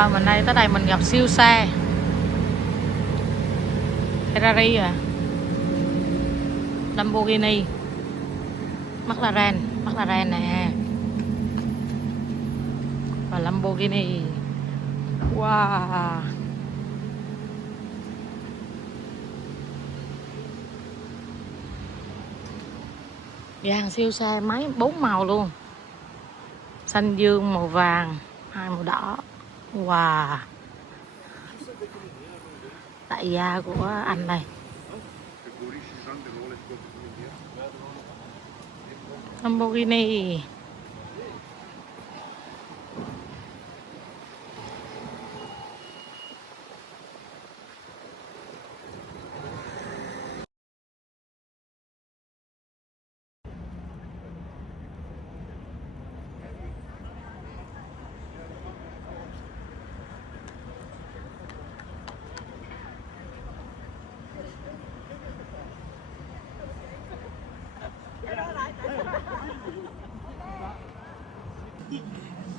Rồi mình đây tới đây mình gặp siêu xe Ferrari à, Lamborghini, McLaren nè, và Lamborghini. Wow. Dàn siêu xe máy 4 màu luôn, xanh dương, màu vàng, 2 màu đỏ. Wow. Đại gia của anh này, Lamborghini.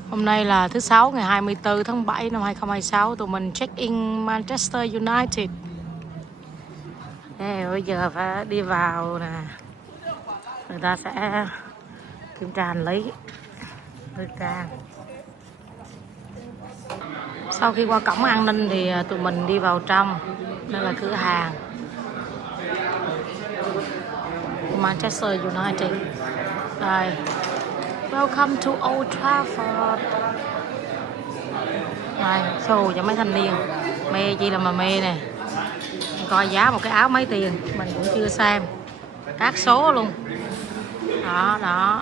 Hôm nay là thứ Sáu ngày 24 tháng 7 năm 2026. Tụi mình check in Manchester United. Bây giờ phải đi vào nè. Người ta sẽ kiểm tra hành lý. Sau khi qua cổng an ninh thì tụi mình đi vào trong. Đây là cửa hàng Manchester United. Đây. Welcome to Old Trafford. Này, show cho mấy thanh niên. Mê chi là mà mê nè. Coi giá một cái áo mấy tiền, mình cũng chưa xem. Các số luôn. Đó.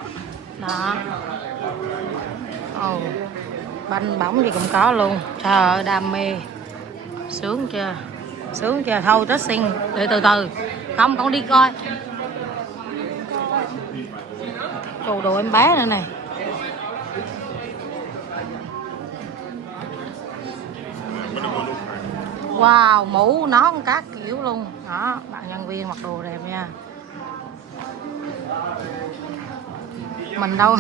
Banh bóng gì cũng có luôn. Trời ơi, đam mê. Sướng chưa? Thôi dressing để từ từ. Không, con đi coi. Đồ em bé nữa này. Wow, mũ nón các kiểu luôn. Đó, bạn nhân viên mặc đồ đẹp nha. Mình đâu.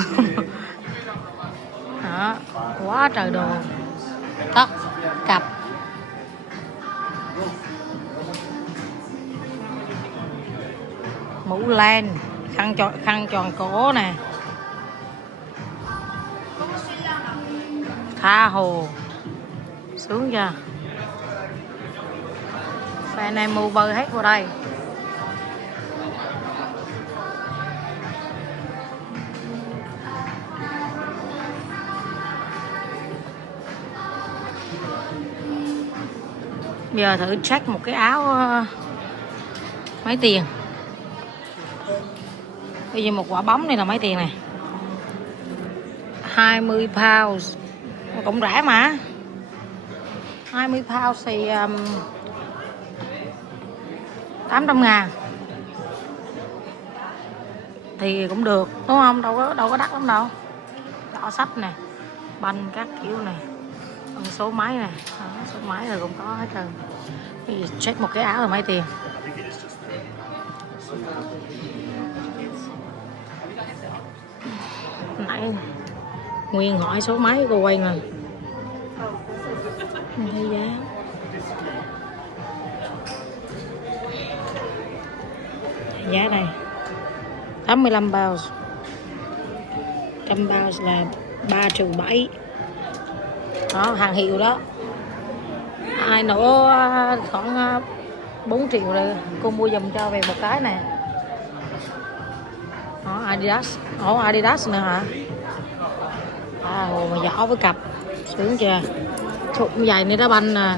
Đó, quá trời đồ. Tất cặp. Mũ len, khăn tròn cổ nè. Tha hồ. Sướng chưa? Fan em mua bơi hết vào đây. Bây giờ thử check một cái áo mấy tiền. Bây giờ một quả bóng này là mấy tiền này? 20 pounds. Cũng rẻ mà. 20 pounds thì 800.000 thì cũng được đúng không? Đâu có đắt lắm đâu. Đỏ sách nè, banh các kiểu này, số máy này, số máy rồi cũng có hết trơn. Thì check một cái áo là mấy tiền? Nãy Nguyên hỏi số máy cô quay mà mình thấy giá. Giá này 85 pounds. 100 pounds là 3,7 triệu. Đó, hàng hiệu đó. Ai nữa khoảng 4 triệu rồi cô mua giùm cho về một cái nè. Đó, Adidas nữa hả? Hồ mà giỏ với cặp. Sướng chưa? Cũng giày này đá banh nè.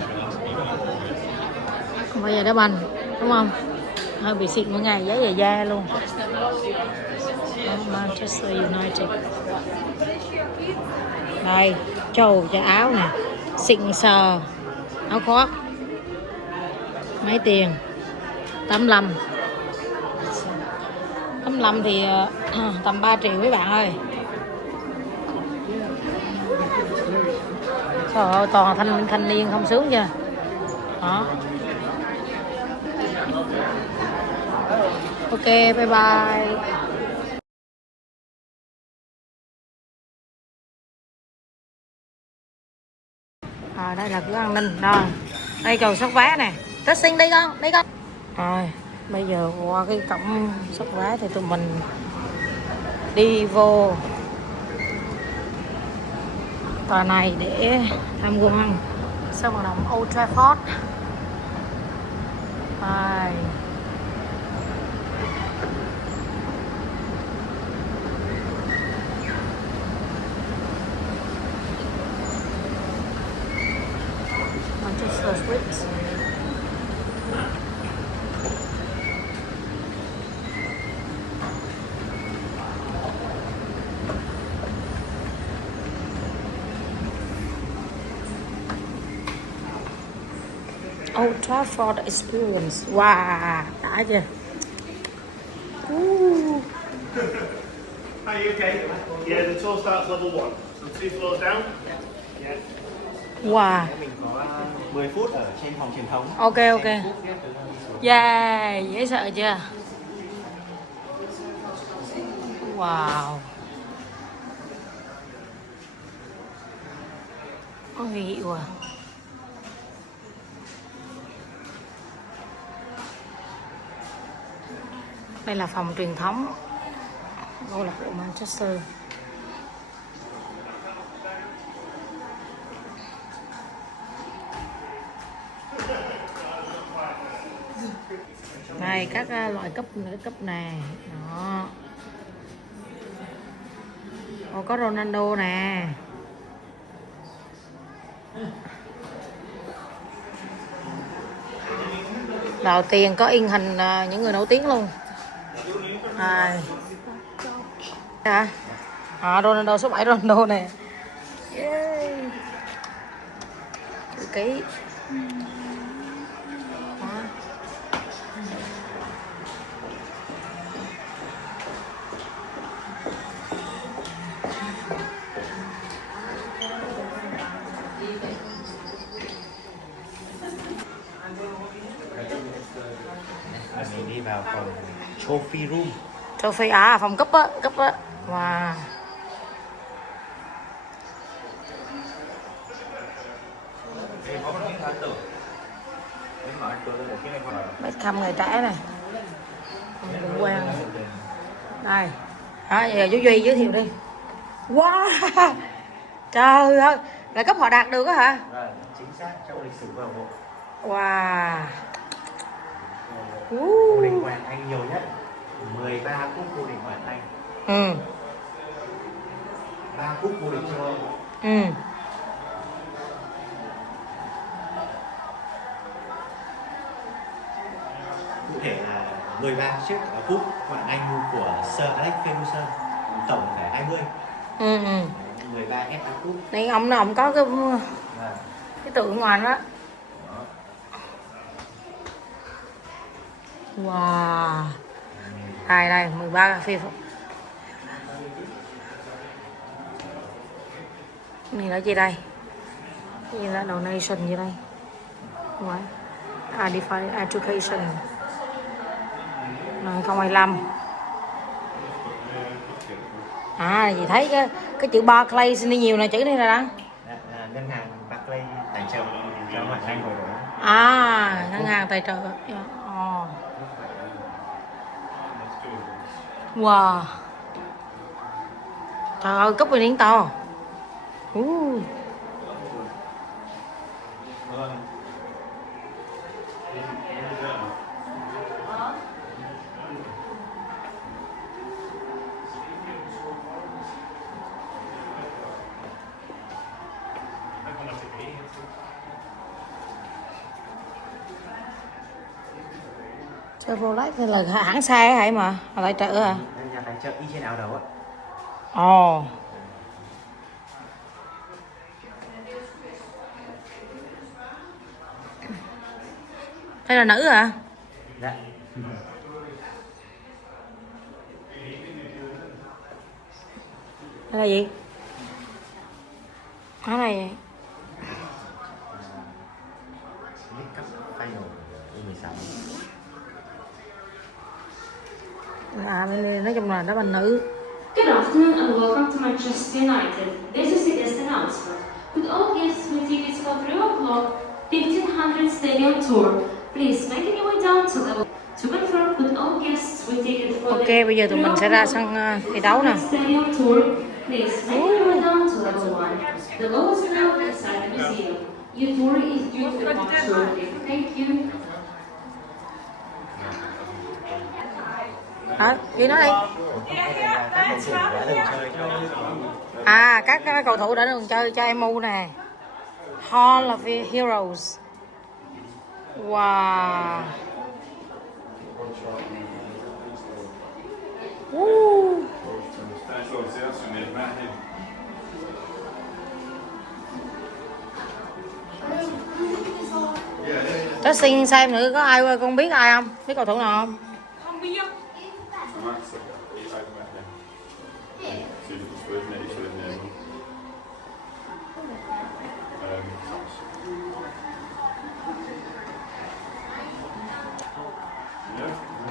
Không phải giày đá banh đúng không? Hơi bị xịn mỗi ngày, giấy da luôn. Manchester United. Đây, trầu cho áo nè, xịn sò, áo khoác. Mấy tiền? 85 thì tầm 3 triệu mấy bạn ơi. Trời ơi, toàn thanh niên không sướng chưa? Đó. Ok, bye bye. Đây là cửa an ninh. Rồi, đây cầu soát vé nè. Taxi đi con, đi con. Rồi, bây giờ qua cái cổng soát vé thì tụi mình đi vô tòa này để tham quan sân vận động Old Trafford. Đây. Manchester Street. Old Trafford experience. Wow, đã chưa? Are you okay? Yeah, the tour starts level 1, so 2 floors down. Yeah. Wow. Mình có 10 phút ở trên phòng truyền thống. Ok. Yeah, dễ sợ chưa? Wow. Có huy hiệu à? Đây là phòng truyền thống câu lạc bộ Manchester. Đây các loại cúp nè. Đó. Có Ronaldo nè. Đầu tiên có in hình những người nổi tiếng luôn. Ronaldo số 7 Ronaldo nè. Yeah. Chữ ký. Mình đi vào phòng trophy room. Trophy phòng cúp á. Wow. Beckham người trẻ này. Đừng quen. Đây. Giờ chú Duy giới thiệu đi. Wow. Trời ơi, là cấp họ đạt được á hả? Chính xác trong lịch sử câu lạc bộ. Wow. Vô địch ngoại hạng Anh nhiều nhất, 13 cúp vô địch ngoại hạng Anh. 3 cúp vô địch châu Âu. Cụ thể là 13 chiếc cúp ngoại hạng Anh của Sir Alex Ferguson, tổng phải 20. 13 FA cúp. Đây ông có cái tượng ngoài đó. Wow. Đây 13 FIFA. Này là gì đây? Gì là donation gì đây? Define education. Này 2025. Gì thấy cái chữ Barclays đi nhiều nè, chữ này là đó. Ngân hàng Barclays tài trợ cho ngoại hạng hồi đó. Ngân hàng tài trợ. Wow. Trời ơi, cúp biển to. Chevrolet thì là hãng xe hay mà tài trợ hả? Nhà tài trợ y trên áo đấu ạ. Đây là nữ hả? Dạ. Đây là gì? Cái này gì? Nói chung là đá banh nữ. Good afternoon and welcome to Manchester United. This is the guest announcement. Could all guests with tickets for 3 o'clock, 1500 Stadium Tour, please make your way down to level. To confirm, could all guests with tickets for Ok, bây giờ tụi mình sẽ ra sân thi đấu nè. Stadium Tour, please make your way down to level 1. The lowest level inside the museum. Your tour is due to depart shortly. Thank you. Hả? Ghi nó đi. À, các cầu thủ đã được chơi cho MU nè. Hall of Heroes. Wow. Tớ xin xem nữa có ai con biết ai không? Biết cầu thủ nào không? Không biết.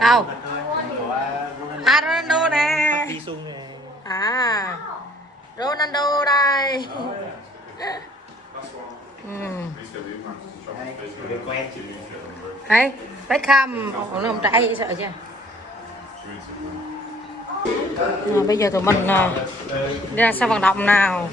Đâu? À, Ronaldo nè. À, Ronaldo đây. Đấy, Beckham. Ủa, nó không trái gì sợ chưa? Bây giờ tụi mình đi ra sân vận động nào.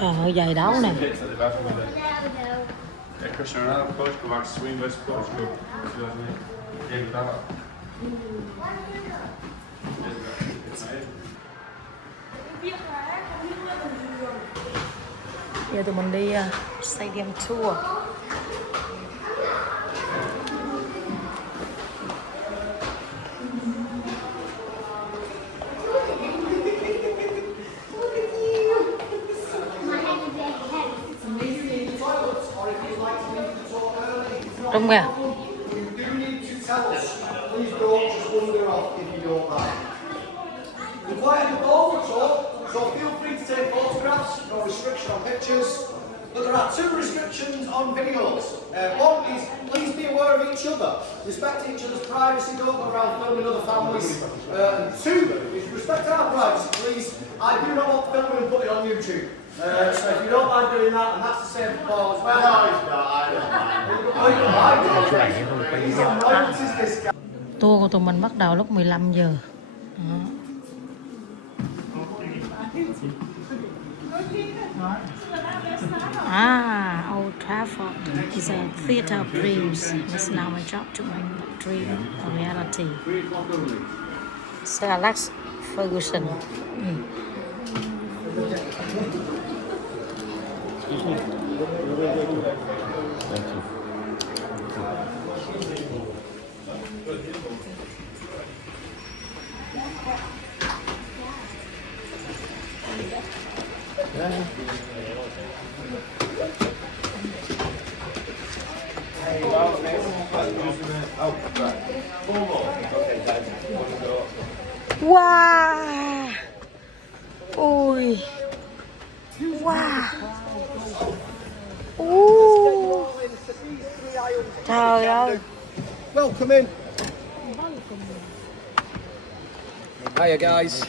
Trời ơi, giày đấu nè. Cristiano Ronaldo, Portugal, back to Sweden versus Portugal. Yeah, that. Giờ tụi mình đi Stadium Tour. Đúng kìa. We're quite involved, so feel free to take photographs, no restriction on pictures. But there are 2 restrictions on videos. One is please be aware of each other, respect each other's privacy, don't go around filming other families. And 2 is respect our privacy, please. I do not want filming and put it on YouTube. So if you don't mind doing that, and that's the same for Paul as well. No, it's not. I don't mind. Tour của tụi mình bắt đầu lúc 15 giờ. Đó. Old Trafford is a theatre of dreams. It's now my job to make that dream a reality. Sir Alex Ferguson. Wow. Ôi. Wow. Trời ơi. Welcome in. Hiya guys.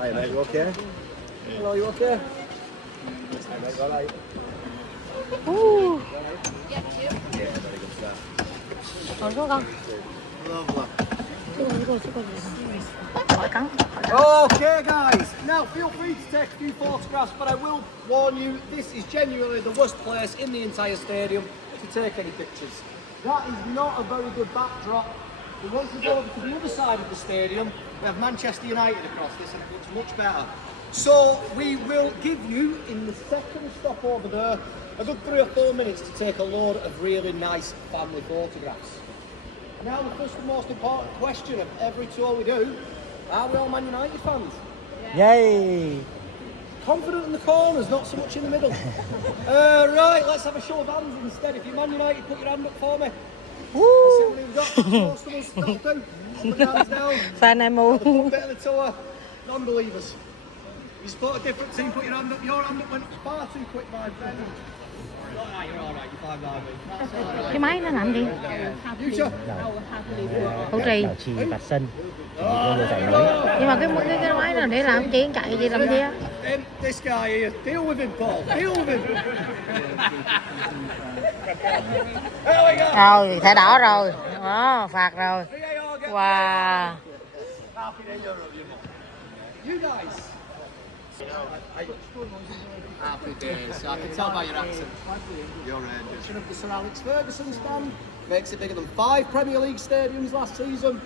Hiya mate, you okay? Hello, you okay? Hi mate, all right? Ooh. Yeah, very good start. Còn số con. Lovely. Khỏi cắn. Okay guys, now feel free to take a few photographs, but I will warn you, this is genuinely the worst place in the entire stadium to take any pictures. That is not a very good backdrop. But once we go over to the other side of the stadium, we have Manchester United across this and it looks much better. So we will give you, in the second stop over there, a good 3 or 4 minutes to take a load of really nice family photographs. Now the first and most important question of every tour we do, are we all Man United fans? Yay! Confident in the corners, not so much in the middle. Right, let's have a show of hands instead. If you're Man United, put your hand up for me. Woo! Let's see what we've got. Most of us, that'll do. Put your hands down. Fan em The front mù. bit of the tour, non-believers. You support a different team, put your hand up. Your hand up went far too quick, my friend. Alright, you're alright, you're fine by me. That's alright. Cái máy nó làm gì? You sure? Hữu trì. Bảo trì bạt sân chuẩn bị cho mùa giải mới. Nhưng mà cái máy này để làm chi, chạy gì làm gì á? Then this guy here, deal with him, Paul. Deal with him. There we go. Rồi, thẻ đỏ rồi. Đó, phạt rồi. Wow. You guys. Happy days. I can tell by your accent. You're of the Sir Alex Ferguson stand. Makes it bigger than 5 Premier League stadiums last season.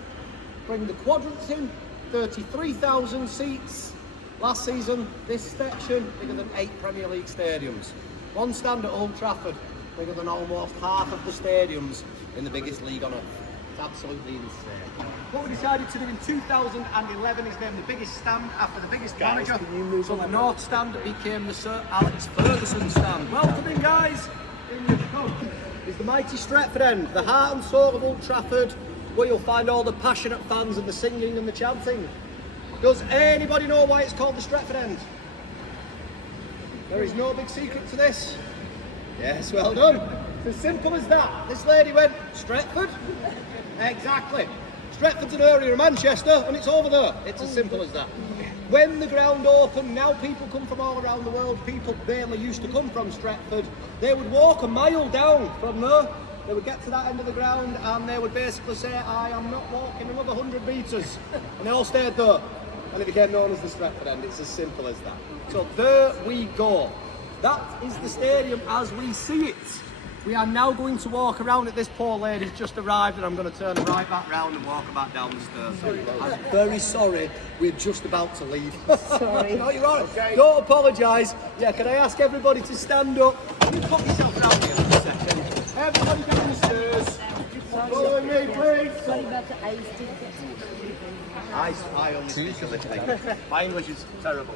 Bring the quadrants in. 33,000 seats last season. This section bigger than 8 Premier League stadiums. One stand at Old Trafford, bigger than almost half of the stadiums in the biggest league on earth. It's absolutely insane. What we decided to do in 2011 is name the biggest stand after the biggest manager. So the North Stand became the Sir Alex Ferguson stand. Welcome in, guys. In you come. Is the mighty Stretford end, the heart and soul of Old Trafford, where you'll find all the passionate fans and the singing and the chanting. Does anybody know why it's called the Stretford end? There is no big secret to this. Yes, well done. It's as simple as that. This lady went, Stretford? Exactly. Stretford's an area of Manchester and it's over there. It's as simple as that. When the ground opened, now people come from all around the world. People barely used to come from Stretford. They would walk a mile down from there. They would get to that end of the ground and they would basically say, I am not walking another 100 metres. And they all stayed there. And it became known as the Stretford end. It's as simple as that. So there we go. That is the stadium as we see it. We are now going to walk around it. This poor lady's just arrived and I'm going to turn her right back round and walk her back down the stairs. I'm very sorry, we're just about to leave. Sorry. No, you're all right. Okay. Don't apologise. Yeah, can I ask everybody to stand up? You pop yourself round here for a second. Everybody down the stairs. Follow me, please. I only speak a little English. My English is terrible.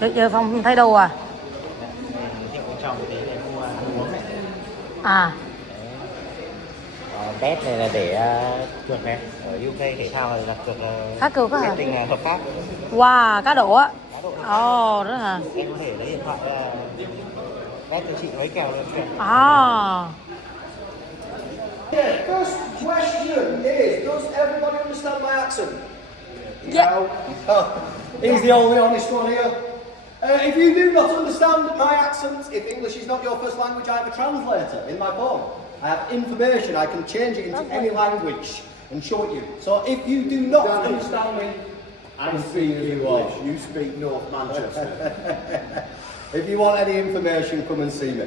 Được giờ Phong thấy đâu à? Hiện trong tí này mua ăn uống này. À. Bét này là để cược này. Ở UK thể thao này là cược Cá cược á hả? betting là hợp pháp. Wow, cá độ á. Ồ, đó hả? Em có thể lấy điện thoại bét cho chị mấy kèo luôn kìa. À. Yeah, first question is, does everybody understand my accent? Yeah. No. He's the only honest one here. If you do not understand my accent, if English is not your first language, I have a translator in my phone. I have information, I can change it into any language and show it you. So if you do not understand me, I speak English. You speak North Manchester. If you want any information, come and see me.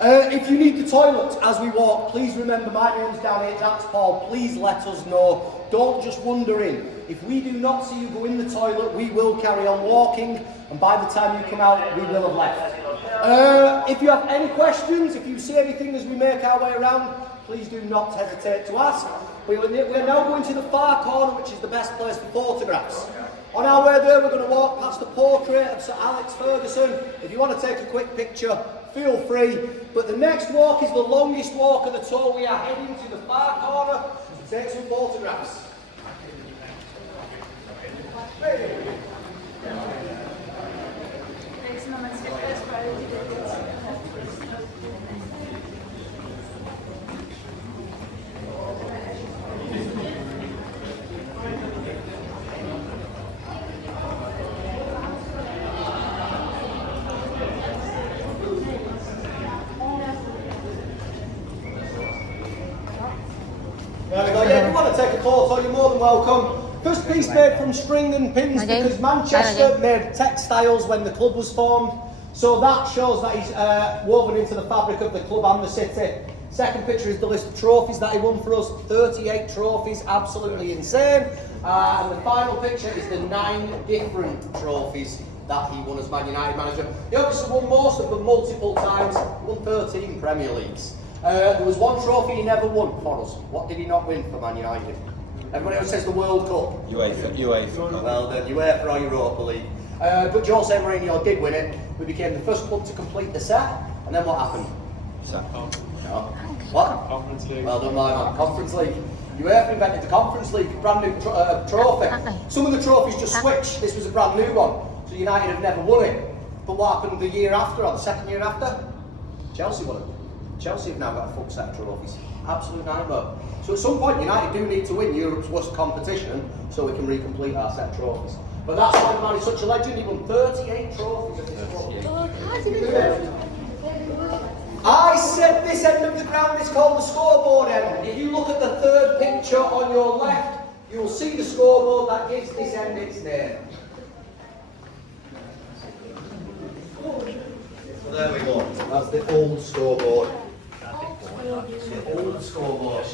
If you need the toilet as we walk, please remember my name's Danny, that's Paul. Please let us know. Don't just wander in. If we do not see you go in the toilet, we will carry on walking, and by the time you come out, we will have left. If you have any questions, if you see anything as we make our way around, please do not hesitate to ask. We're now going to the far corner, which is the best place for photographs. On our way there, we're going to walk past the portrait of Sir Alex Ferguson. If you want to take a quick picture, feel free. But the next walk is the longest walk of the tour. We are heading to the far corner to take some photographs. There we go. Yeah, if you want to take a photo, you're more than welcome. First piece made from string and pins because Manchester made textiles when the club was formed. So that shows that he's woven into the fabric of the club and the city. Second picture is the list of trophies that he won for us. 38 trophies, absolutely insane. And the final picture is the 9 different trophies that he won as Man United manager. He obviously won most of them multiple times. He won 13 Premier Leagues. There was one trophy he never won for us. What did he not win for Man United? Everybody else says the World Cup. UEFA. Well then, UEFA or Europa League. But Jose Mourinho did win it. We became the first club to complete the set, and then what happened? No. What? Conference League. Well done, my man. Conference League. UEFA invented the Conference League, brand new trophy. Some of the trophies just switched. This was a brand new one. So United have never won it. But what happened the year after, or the second year after? Chelsea won it. Chelsea have now got a full set of trophies. Absolute nightmare. So at some point, United do need to win Europe's worst competition so we can recomplete our set of trophies. But that's why the man is such a legend. He won 38 trophies at this club. I said this end of the ground is called the scoreboard end. If you look at the third picture on your left, you will see the scoreboard that gives this end its name. So there we go. That's the old scoreboard. The old scoreboard.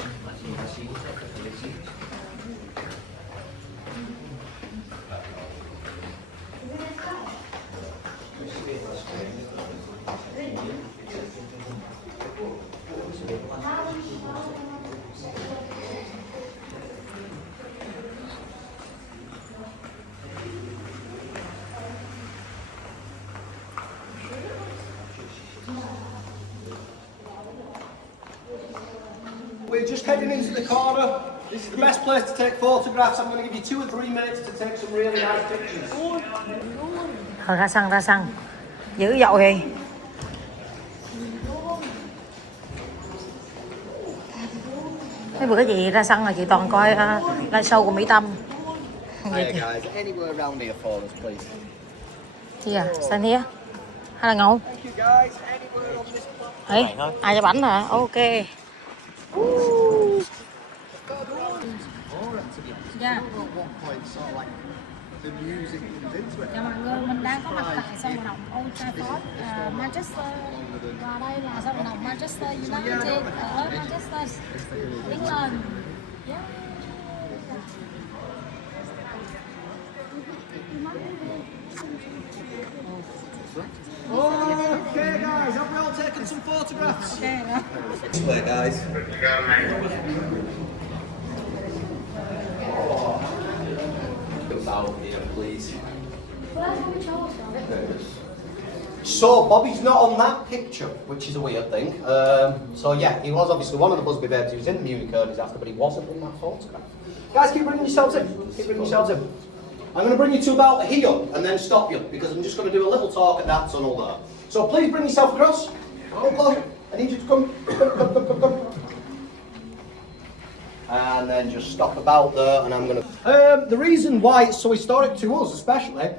We're just heading into the corner. This is the best place to take photographs. I'm going to give you 2 or 3 minutes to take some really nice pictures. Thôi ra sân. Dữ dội thì. Mấy bữa chị ra sân là chị toàn coi live show của Mỹ Tâm. Hiya guys, anywhere around here for us, please. Dạ, sân here. Hay là ngủ? Thank you guys, anywhere on this platform. Ấy, ai cho bánh hả? Ok. Dạ. Chào mọi người, mình đang có mặt tại sân vận động Old Trafford, Manchester. Và đây là sân vận động Manchester United ở Manchester, England. Yeah. Okay guys, have we all taken some photographs? Okay. This way guys. Out here, please. So Bobby's not on that picture, which is a weird thing. So yeah, he was obviously one of the Busby Babes. He was in the Munich Erdies after, but he wasn't in that photograph. Guys, keep bringing yourselves in. Keep bringing yourselves in. I'm going to bring you to about here and then stop you because I'm just going to do a little talk at that tunnel there. So please bring yourself across. Come close. I need you to come. Come. And then just stop about there, and I'm going to... the reason why it's so historic to us especially,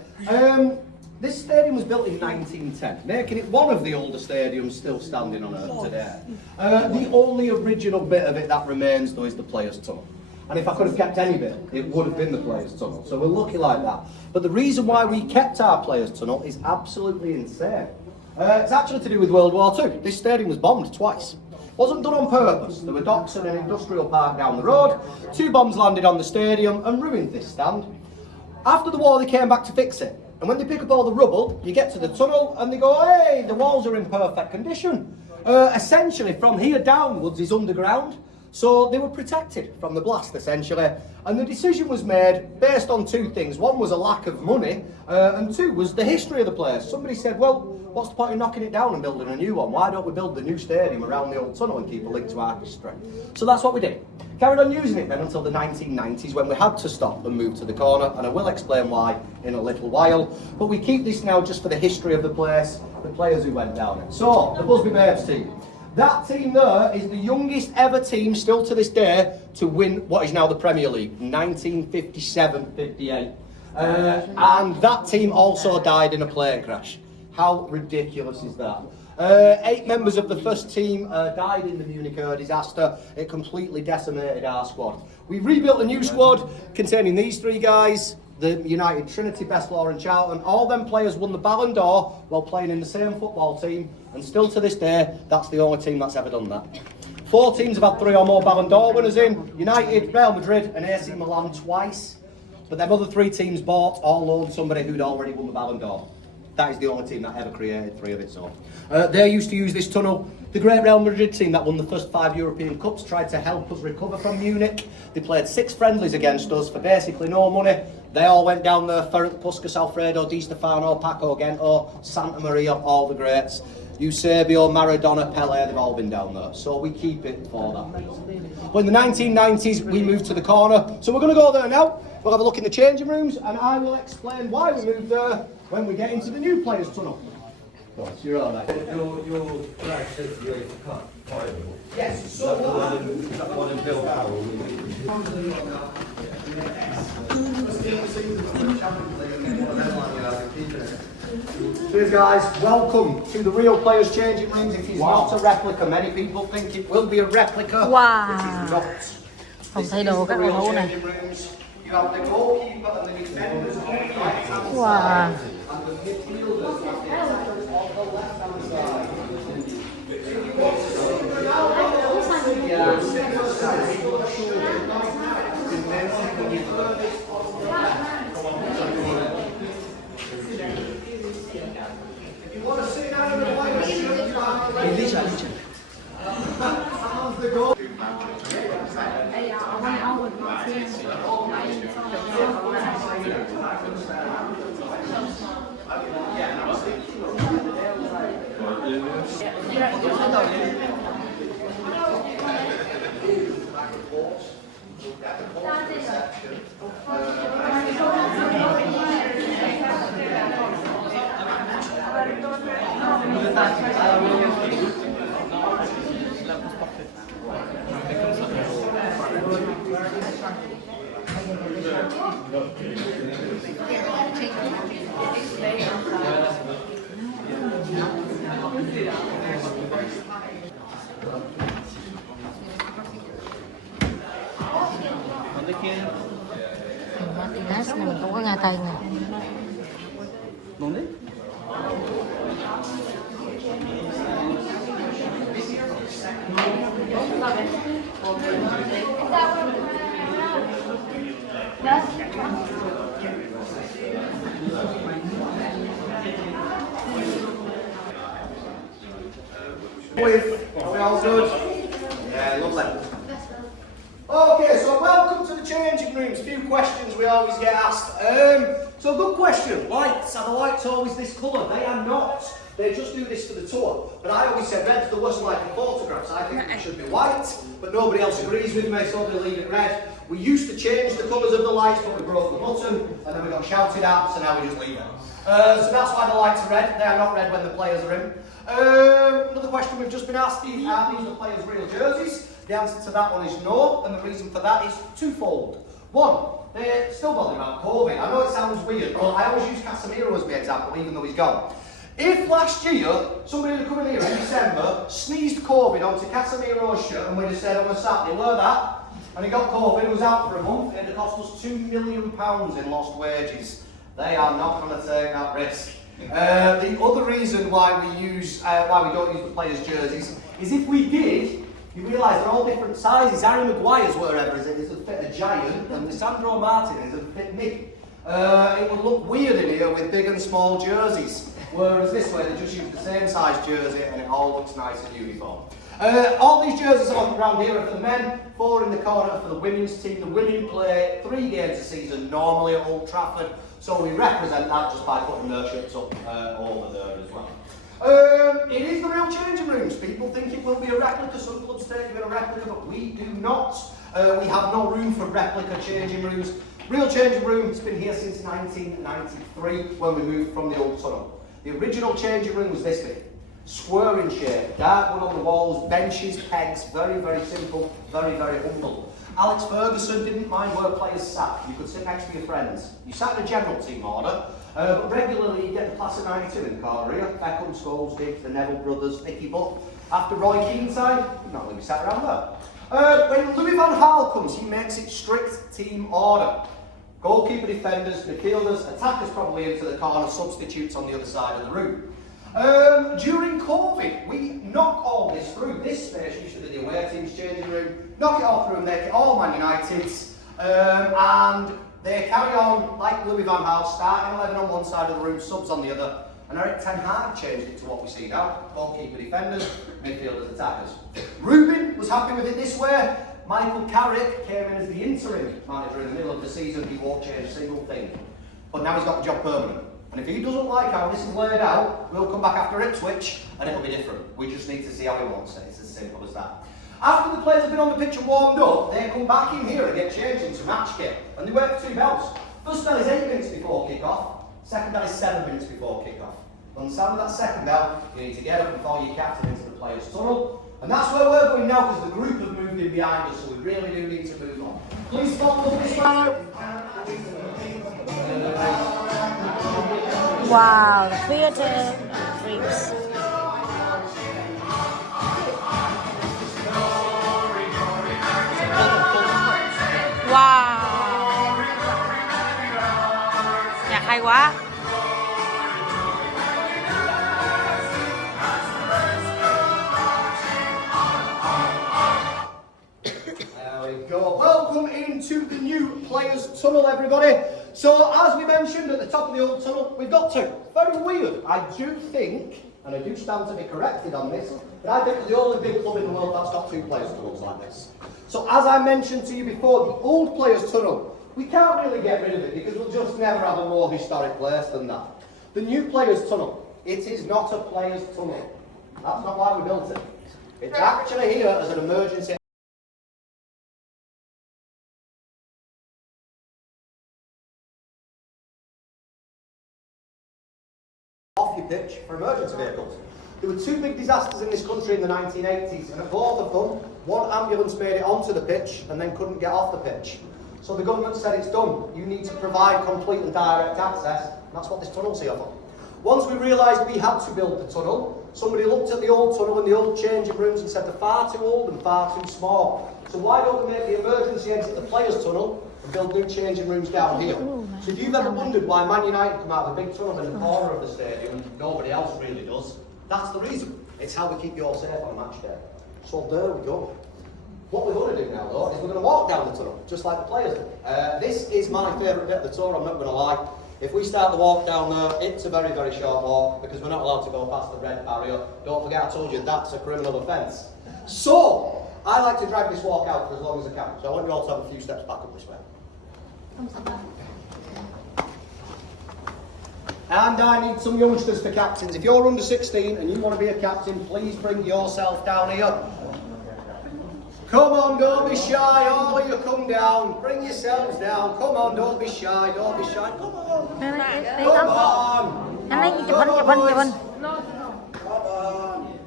this stadium was built in 1910, making it one of the oldest stadiums still standing on Earth today. The only original bit of it that remains though is the Players' Tunnel. And if I could have kept any bit, it would have been the Players' Tunnel. So we're lucky like that. But the reason why we kept our Players' Tunnel is absolutely insane. It's actually to do with World War II. This stadium was bombed twice. Wasn't done on purpose. There were docks and an industrial park down the road. 2 bombs landed on the stadium and ruined this stand. After the war, they came back to fix it. And when they pick up all the rubble, you get to the tunnel and they go, hey, the walls are in perfect condition. Essentially, from here downwards is underground. So they were protected from the blast, essentially. And the decision was made based on 2 things. One was a lack of money, and 2 was the history of the place. Somebody said, well, what's the point in knocking it down and building a new one? Why don't we build the new stadium around the old tunnel and keep a link to our history? So that's what we did. Carried on using it then until the 1990s when we had to stop and move to the corner, and I will explain why in a little while. But we keep this now just for the history of the place, the players who went down it. So, the Busby Babes team. That team there is the youngest ever team, still to this day, to win what is now the Premier League, 1957-58. And that team also died in a plane crash. How ridiculous is that? 8 members of the first team died in the Munich disaster. It completely decimated our squad. We rebuilt a new squad containing these 3 guys, the United Trinity, Bestlaw and Charlton. All them players won the Ballon d'Or while playing in the same football team, and still to this day, that's the only team that's ever done that. 4 teams have had 3 or more Ballon d'Or winners in: United, Real Madrid and AC Milan twice. But them other 3 teams bought or loaned somebody who'd already won the Ballon d'Or. That is the only team that ever created 3 of its own. They used to use this tunnel. The great Real Madrid team that won the first 5 European Cups tried to help us recover from Munich. They played 6 friendlies against us for basically no money. They all went down there, Ferenc Puskas, Alfredo Di Stefano, Paco Gento, Santa Maria, all the greats. Eusebio, Maradona, Pele, they've all been down there. So we keep it for that reason. But in the 1990s, we moved to the corner. So we're going to go there now. We'll have a look in the changing rooms, and I will explain why we moved there when we get into the new players' tunnel. Oh, so you're all right. Your flag says the UEFA Cup final. Yes, So that one in Bilbao. Cheers guys, welcome to the real players' changing rooms. It is not a replica. Many people think it will be a replica. Wow. It is not. Không This thấy is đồ the các real cầu thủ này. changing rooms. You have the goalkeeper and the defenders on the right hand Wow. side, and the midfielders and the attackers on the left hand side. If you want to see the if you want to sit down in the players' shirt, you have to Sounds the goal. Martinez này mình không có nghe tay này. Are we all good? Yeah, lovely. Okay, so welcome to the changing rooms. Few questions we always get asked. So good question. Lights, are the lights always this colour? They are not. They just do this for the tour. But I always said red's the worst light in photographs. I think it should be white, but nobody else agrees with me, so they leave it red. We used to change the colours of the lights, but we broke the button, and then we got shouted at, so now we just leave it. So that's why the lights are red. They are not red when the players are in. Another question we've just been asked is, are these the players' real jerseys? The answer to that one is no, and the reason for that is twofold. One, they're still bothered about COVID. I know it sounds weird, but I always use Casemiro as my example, even though he's gone. If last year, somebody had come in here in December, sneezed COVID onto Casemiro's shirt, and we'd have said on a Saturday, wear that, and he got COVID, was out for a month, it'd have cost us £2 million in lost wages. They are not going to take that risk. The other reason why we don't use the players' jerseys is if we did, you realise they're all different sizes. Harry Maguire's wherever is a fit a giant, and Lisandro Martinez is a fit mid. It would look weird in here with big and small jerseys, whereas this way they just use the same size jersey and it all looks nice and uniform. All these jerseys around here are for the men, 4 in the corner are for the women's team. The women play 3 games a season normally at Old Trafford, so we represent that just by putting their shirts up over there as well. It is the real changing rooms. People think it will be a replica. Some clubs take it in a replica, but we do not. We have no room for replica changing rooms. Real changing room has been here since 1993 when we moved from the old tunnel. The original changing room was this big. Square in shape, dark wood on the walls, benches, pegs, very, very simple, very, very humble. Alex Ferguson didn't mind where players sat. You could sit next to your friends. You sat in a general team order, but regularly you get the class of 92 in the corner here. Beckham, Scholes, Diggs, the Neville brothers, Nicky Butt. After Roy Keane's time, not really sat around there. When Louis van Gaal comes, he makes it strict team order. Goalkeeper, defenders, midfielders, attackers probably into the corner, substitutes on the other side of the room. During COVID, we knock all this through. This space used to be the away team's changing room. Knock it all through and make it all Man United's. And they carry on like Louis van Gaal, starting 11 on one side of the room, subs on the other. And Eric Ten Hag changed it to what we see now. Goalkeeper, defenders, midfielders, attackers. Ruben was happy with it this way. Michael Carrick came in as the interim manager in the middle of the season. He won't change a single thing. But now he's got the job permanent. And if he doesn't like how this is laid out, we'll come back after Ipswich and it'll be different. We just need to see how he wants it. It's as simple as that. After the players have been on the pitch and warmed up, they come back in here and get changed into match kit. And they wait for 2 bells. First bell is 8 minutes before kick-off. Second bell is 7 minutes before kick-off. Understand that second bell, you need to get up and follow your captain into the players' tunnel. And that's where we're going now because the group have moved in behind us, so we really do need to move on. Please stop up this way. Wow, the theatre freaks. Wow. Nhạc hay quá. There we go. Welcome into the new players' tunnel, everybody. So, as we mentioned at the top of the old tunnel, we've got 2. Very weird. I do think, and I do stand to be corrected on this, but I think we're the only big club in the world that's got 2 players' tunnels like this. So, as I mentioned to you before, the old players' tunnel, we can't really get rid of it because we'll just never have a more historic place than that. The new players' tunnel, it is not a players' tunnel. That's not why we built it. It's actually here as an emergency. Off your pitch for emergency vehicles. There were 2 big disasters in this country in the 1980s, and at both of them, one ambulance made it onto the pitch and then couldn't get off the pitch. So the government said it's done. You need to provide complete and direct access. And that's what this tunnel's here for. Once we realised we had to build the tunnel, somebody looked at the old tunnel and the old changing rooms and said they're far too old and far too small. So why don't we make the emergency exit the players' tunnel and build new changing rooms down here? So if you've ever wondered why Man United come out of a big tunnel in the corner of the stadium and nobody else really does, that's the reason. It's how we keep you all safe on a match day. So there we go. What we're going to do now, though, is we're going to walk down the tunnel, just like the players do. This is my favourite bit of the tour, I'm not going to lie. If we start the walk down there, it's a very, very short walk, because we're not allowed to go past the red barrier. Don't forget I told you that's a criminal offence. So, I like to drag this walk out for as long as I can. So I want you all to have a few steps back up this way. And I need some youngsters for captains. If you're under 16 and you want to be a captain, please bring yourself down here. Come on, don't be shy, all of you come down. Bring yourselves down. Come on, don't be shy, don't be shy. Come on. Come on. Come on.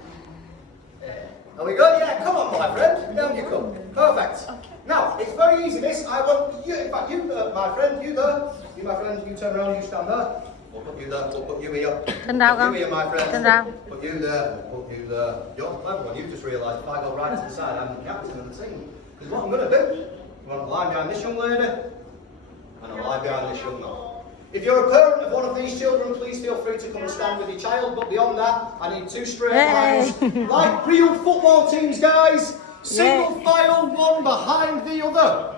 Are we good? Yeah, come on, my friend. Down you come. Perfect. Now, it's very easy, this. I want you, in fact, you, my friend, you there. You, my friend, you turn around, you stand there. We'll put you there, we'll put you here. Put you here, my friend. Put you there, put you there. You're the clever one, you've just realised if I go right to the side, I'm the captain of the team. Because what I'm going to do, I'm going to lie behind this young lady, and I'll lie behind this young man. If you're a parent of one of these children, please feel free to come and stand with your child, but beyond that, I need 2 straight lines, like real football teams, guys. Single file, one behind the other.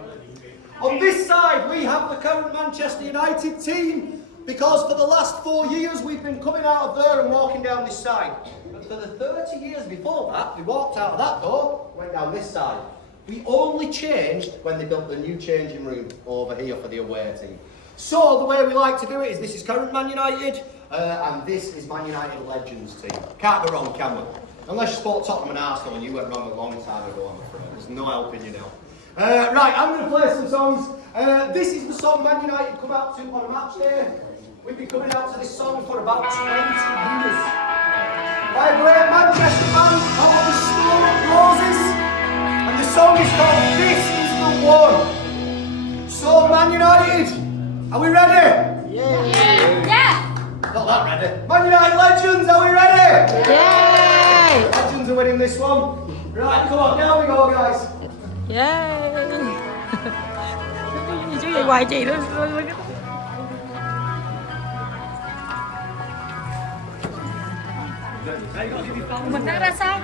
On this side, we have the current Manchester United team, because for the last 4 years, we've been coming out of there and walking down this side. But for the 30 years before that, we walked out of that door, went down this side. We only changed when they built the new changing room over here for the away team. So the way we like to do it is this is current Man United, and this is Man United Legends team. Can't go wrong, can we? Unless you fought Tottenham and Arsenal and you went wrong a long time ago, I'm afraid. There's no helping you now. Right, I'm going to play some songs. This is the song Man United come out to on a match day. We've been coming out to this song for about 20 years. By a great Manchester band called the Stone Roses. And the song is called This Is The One. So, Man United, are we ready? Yeah. Not that ready. Man United Legends, are we ready? Yay! Legends are winning this one. Right, come on, down we go, guys. Yay! Chú vậy hoài chị đó. Mình đã ra xong.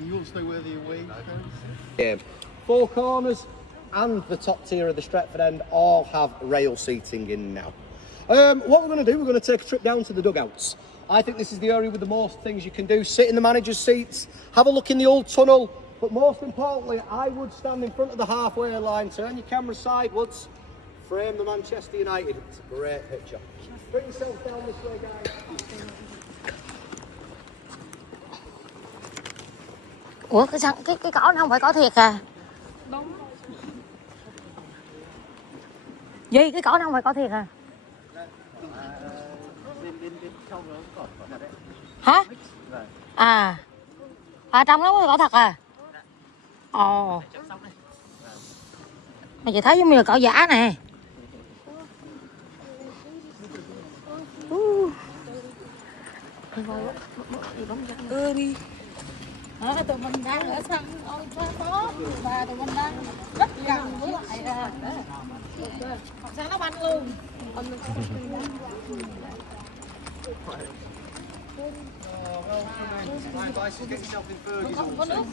You want to know where the away goes? Yeah. 4 corners, and the top tier of the Stretford end all have rail seating in now. What we're going to do, we're going to take a trip down to the Dugouts. I think this is the area with the most things you can do. Sit in the manager's seats, have a look in the old tunnel, but most importantly, I would stand in front of the halfway line, turn your camera sideways, frame the Manchester United. It's a great picture. Bring yourself down this way, guys. Ủa cái cỏ nó không phải cỏ thiệt à? Gì cái cỏ nó không phải cỏ thiệt à? Hả? Trong đó có cỏ thật à? Ồ. Mà chị thấy giống như là cỏ giả nè. Đi. Tụi mình đang ở sân Old Trafford và tụi mình đang rất gần với lại học sinh nấu bánh luôn.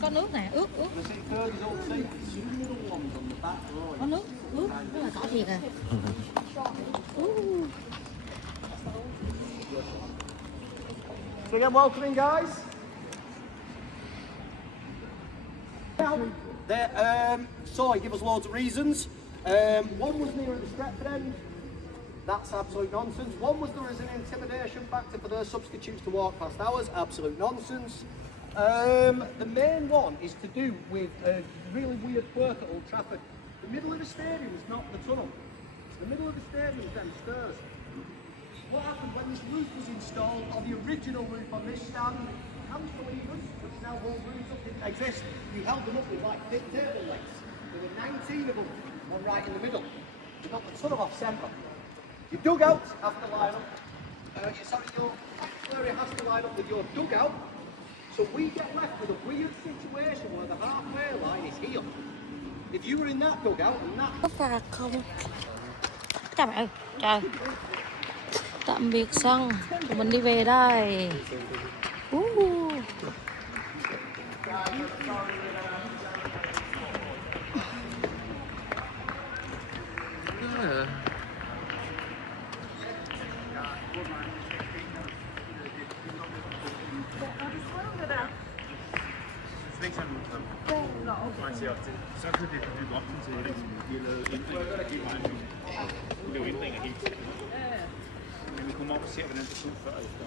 Có nước nè, ướt. Có nước, rất là cỏ thiệt à. So again, welcoming guys. Sorry, give us loads of reasons. One was near at the Stretford end. That's absolute nonsense. One was there was an intimidation factor for their substitutes to walk past ours. Absolute nonsense. The main one is to do with a really weird quirk at Old Trafford. The middle of the stadium is not the tunnel. The middle of the stadium is them stairs. What happened when this roof was installed, or the original roof on this stand, cantilevers, which now hold roofs up, didn't exist. You held them up with like thick table legs. There were 19 of them, one right in the middle. You got the tunnel off centre. Your dugout have to line up. Your area has to line up with your dugout. So we get left with a weird situation where the halfway line is here. If you were in that dugout and that... Có phạt không? Trời ơi, trời. Tạm biệt sân, tụi mình đi về đây. Så kan det bygge op til det. Vi har lavet ændringer hele vejen. Vi laver ændringer hele tiden. Men vi kommer op og ser, hvordan det så før og efter.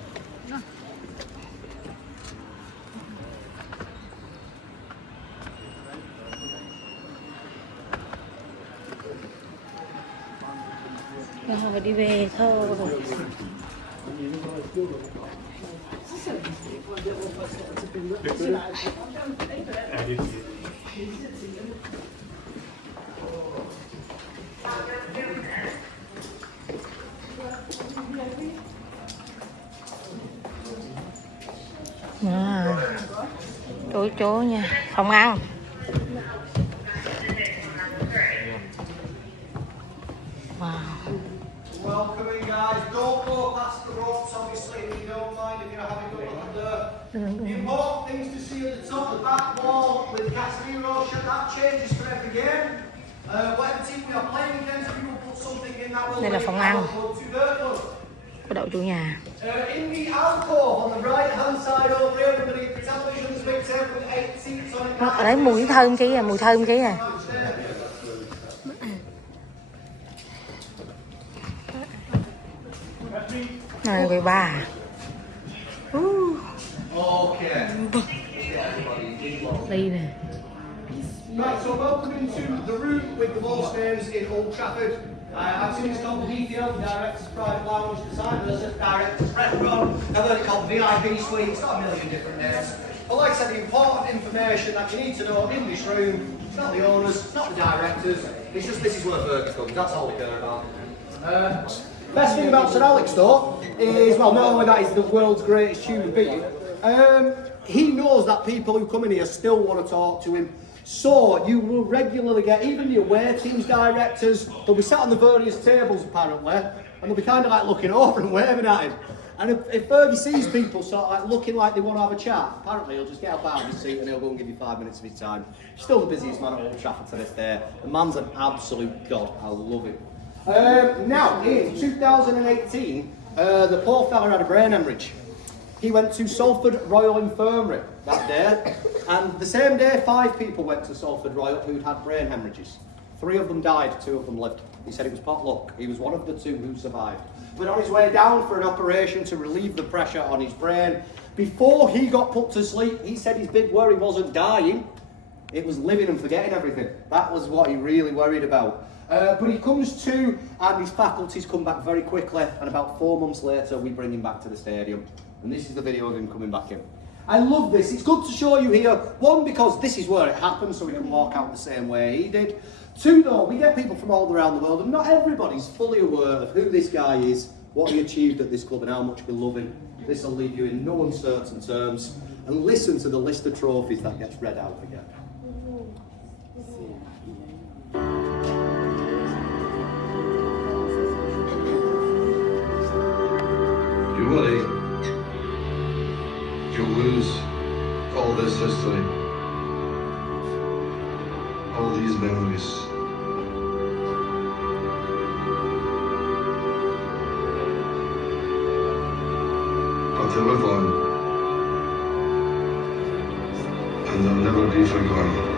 Rồi phải đi về thôi. Chỗ nha, phòng ăn. Wow. Welcoming guys, don't go past the ropes obviously if you don't mind, if you're having a look at the important things to see at the top, the back wall with Casemiro shut, that changes for every game. Whatever team we are playing against, we will put something in that will Đây là phòng ăn của đội chủ nhà. In the alcove on the right hand side over here, underneath the television's big table with 8 seats on it. Ở đấy mùi thơm kia à, mùi thơm kia à. Này người bà. Đây nè. Right, so welcome into the room with the most names in Old Trafford. I've seen it's called the DPL, the Director's Private Lounge design. There's a Director's Restaurant. I've heard it called VIP Suite. It's got a million different names. But like I said, the important information that you need to know in this room, it's not the owners, it's not the directors, it's just this is where Fergus comes. That's all we care about. Best thing about Sir Alex though is, well, not only that he's the world's greatest human being, he knows that people who come in here still want to talk to him. So you will regularly get even the away teams directors. They'll be sat on the various tables apparently, and they'll be kind of like looking over and waving at him. And if Fergie sees people sort of like looking like they want to have a chat, apparently he'll just get up out of his seat and he'll go and give you 5 minutes of his time. Still the busiest man at Old Trafford to this day. The man's an absolute god. I love him. Now, in 2018, the poor fella had a brain hemorrhage. He went to Salford Royal Infirmary that day, and the same day 5 people went to Salford Royal who'd had brain hemorrhages. 3 of them died, 2 of them lived. He said it was pot luck. He was one of the 2 who survived. But on his way down for an operation to relieve the pressure on his brain, before he got put to sleep, he said his big worry wasn't dying, it was living and forgetting everything. That was what he really worried about. But he comes to, and his faculties come back very quickly, and about 4 months later, we bring him back to the stadium. And this is the video of him coming back in. I love this. It's good to show you here. 1, because this is where it happened, so we can walk out the same way he did. 2, though, we get people from all around the world, and not everybody's fully aware of who this guy is, what he achieved at this club, and how much we love him. This will leave you in no uncertain terms. And listen to the list of trophies that gets read out again. You worry, you'll lose all this history, all these memories. But they live on, and they'll never be forgotten.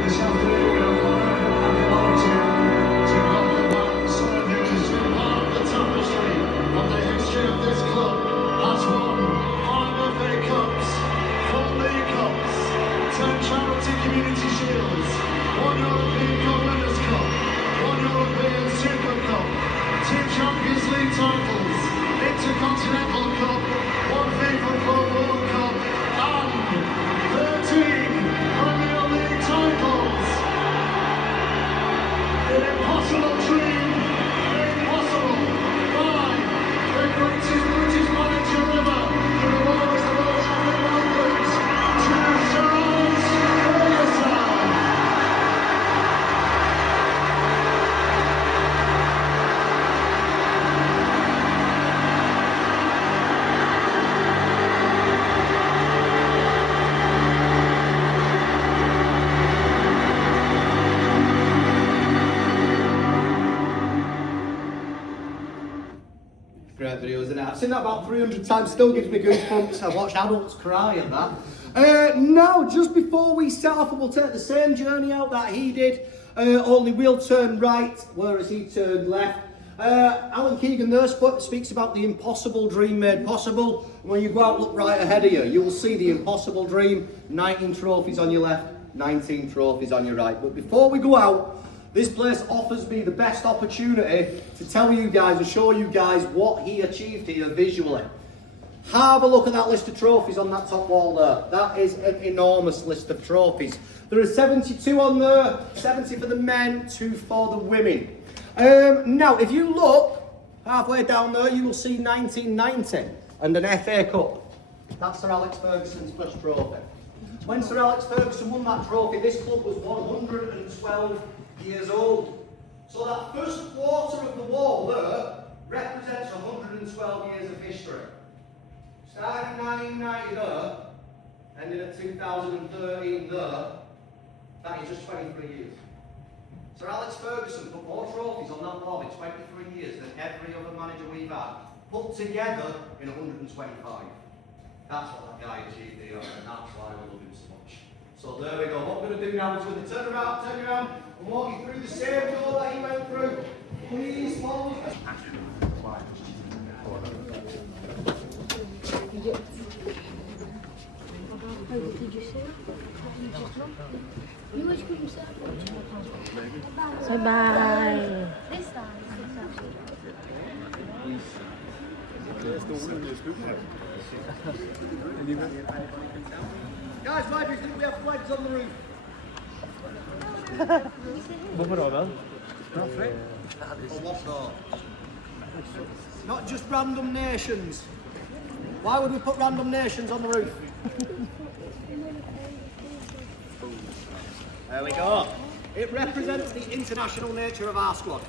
This afternoon we are honored to welcome back someone who has been part of the tapestry of the history of this club, has won 5 FA Cups, 4 League Cups, 10 Charity Community Shields, 1 European Cup Winners' Cup, 1 European Super Cup, 2 Champions League titles, Intercontinental Cup, 1 FIFA Club World Cup, and 13 Premier League titles. An impossible dream made possible by the greatest British manager ever, who awards the most happy welcomes to Sir Alex Ferguson. Great video, isn't it? I've seen that about 300 times, still gives me goosebumps. I've watched adults cry at that. Now, just before we set off, we'll take the same journey out that he did, only we'll turn right, whereas he turned left. Alan Keegan there speaks about the impossible dream made possible. And when you go out, look right ahead of you, you will see the impossible dream. 19 trophies on your left, 19 trophies on your right. But before we go out, this place offers me the best opportunity to tell you guys and show you guys what he achieved here visually. Have a look at that list of trophies on that top wall there. That is an enormous list of trophies. There are 72 on there, 70 for the men, 2 for the women. Now, if you look halfway down there, you will see 1990 and an FA Cup. That's Sir Alex Ferguson's first trophy. When Sir Alex Ferguson won that trophy, this club was 112 years old. So that first quarter of the wall there represents 112 years of history. Starting in 1990 there, ending at 2013 there, that is just 23 years. Sir Alex Ferguson put more trophies on that wall in 23 years than every other manager we've had, put together in 125. That's what that guy achieved here, and that's why we love him so much. So there we go. What we're going to do now is we're going to turn around, and walk you through the same door that he went through. Please follow us. Bye bye. Guys, why do you think we have flags on the roof? Not just random nations. Why would we put random nations on the roof? There we go. It represents the international nature of our squad.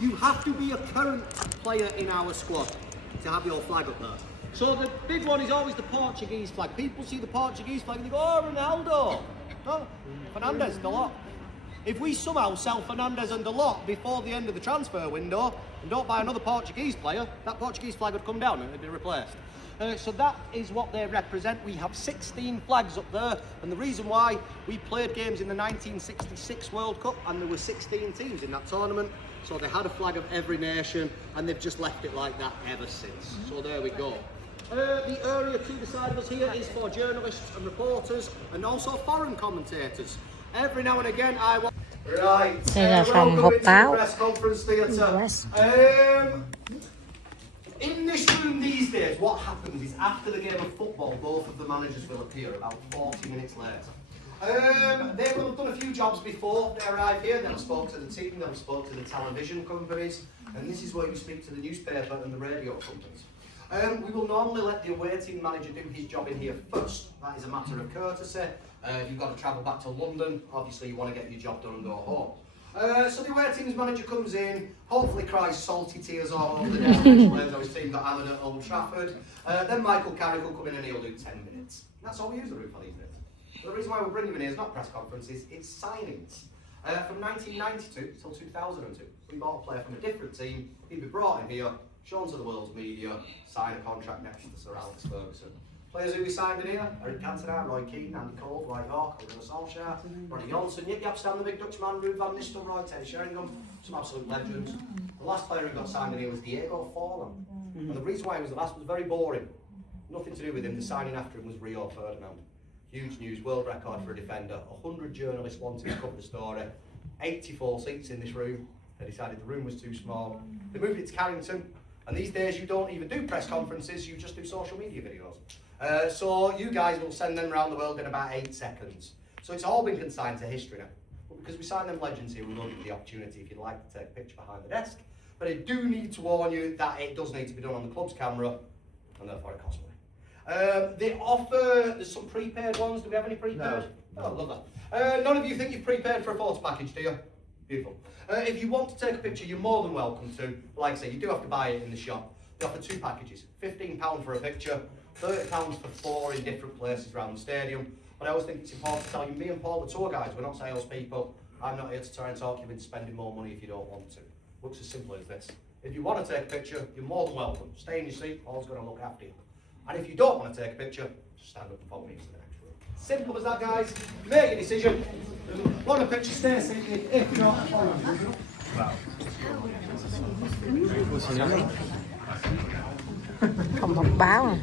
You have to be a current player in our squad to have your flag up there. So the big one is always the Portuguese flag. People see the Portuguese flag and they go, oh, Ronaldo. No, Fernandes, Dalot. If we somehow sell Fernandes and Dalot before the end of the transfer window and don't buy another Portuguese player, that Portuguese flag would come down and it'd be replaced. So that is what they represent. We have 16 flags up there, and the reason why we played games in the 1966 World Cup and there were 16 teams in that tournament, so they had a flag of every nation and they've just left it like that ever since. So there we go. The area to the side of us here is for journalists and reporters and also foreign commentators. Every now and again I want... Right, Đây là phòng họp báo. press conference theatre. In this room these days, what happens is after the game of football, both of the managers will appear about 40 minutes later. They will have done a few jobs before they arrive here. They'll spoke to the team, they'll spoke to the television companies, and this is where you speak to the newspaper and the radio companies. We will normally let the away team manager do his job in here first. That is a matter of courtesy. If you've got to travel back to London, obviously you want to get your job done and go home. So the away team's manager comes in, hopefully cries salty tears all over the desk and explains how his team got hammered at Old Trafford. Then Michael Carrick will come in and he'll do 10 minutes. And that's all we use the room for these days. But the reason why we're bringing him in here is not press conferences, it's signings. From 1992 till 2002, we bought a player from a different team, he'd be brought in here, shown to the world's media, sign a contract next to Sir Alex Ferguson. Players who we signed in here, Eric Cantona, Roy Keane, Andy Cole, Dwight York, Oliver Solskjaer, Ronnie Johnson, Yip Yapstam, the big Dutchman, Ruud van Nistelrooy, Teddy Sheringham, some absolute legends. The last player who got signed in here was Diego Forlan. And the reason why he was the last was very boring. Nothing to do with him, the signing after him was Rio Ferdinand. Huge news, world record for a defender. 100 journalists wanted to cover the story. 84 seats in this room. They decided the room was too small. They moved it to Carrington. And these days you don't even do press conferences, you just do social media videos. So you guys will send them around the world in about 8 seconds. So it's all been consigned to history now. But because we signed them legends here, we will give you the opportunity if you'd like to take a picture behind the desk. But I do need to warn you that it does need to be done on the club's camera, and therefore it costs money. They offer, there's some prepaid ones. Do we have any prepaid? No. Oh, I love that. None of you think you've prepaid for a photo package, do you? Beautiful. If you want to take a picture, you're more than welcome to. Like I say, you do have to buy it in the shop. They offer 2 packages, £15 for a picture, £30 for 4 in different places around the stadium. But I always think it's important to tell you, me and Paul, the tour guides, we're not salespeople. I'm not here to try and talk you into spending more money if you don't want to. Looks as simple as this. If you want to take a picture, you're more than welcome. Stay in your seat, Paul's going to look after you. And if you don't want to take a picture, just stand up and follow me to the next room. Simple as that, guys. Make a decision. Want a picture, stay seated. If not, follow me. Phòng họp báo à.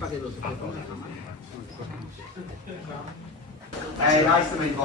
Hey, nice to meet you.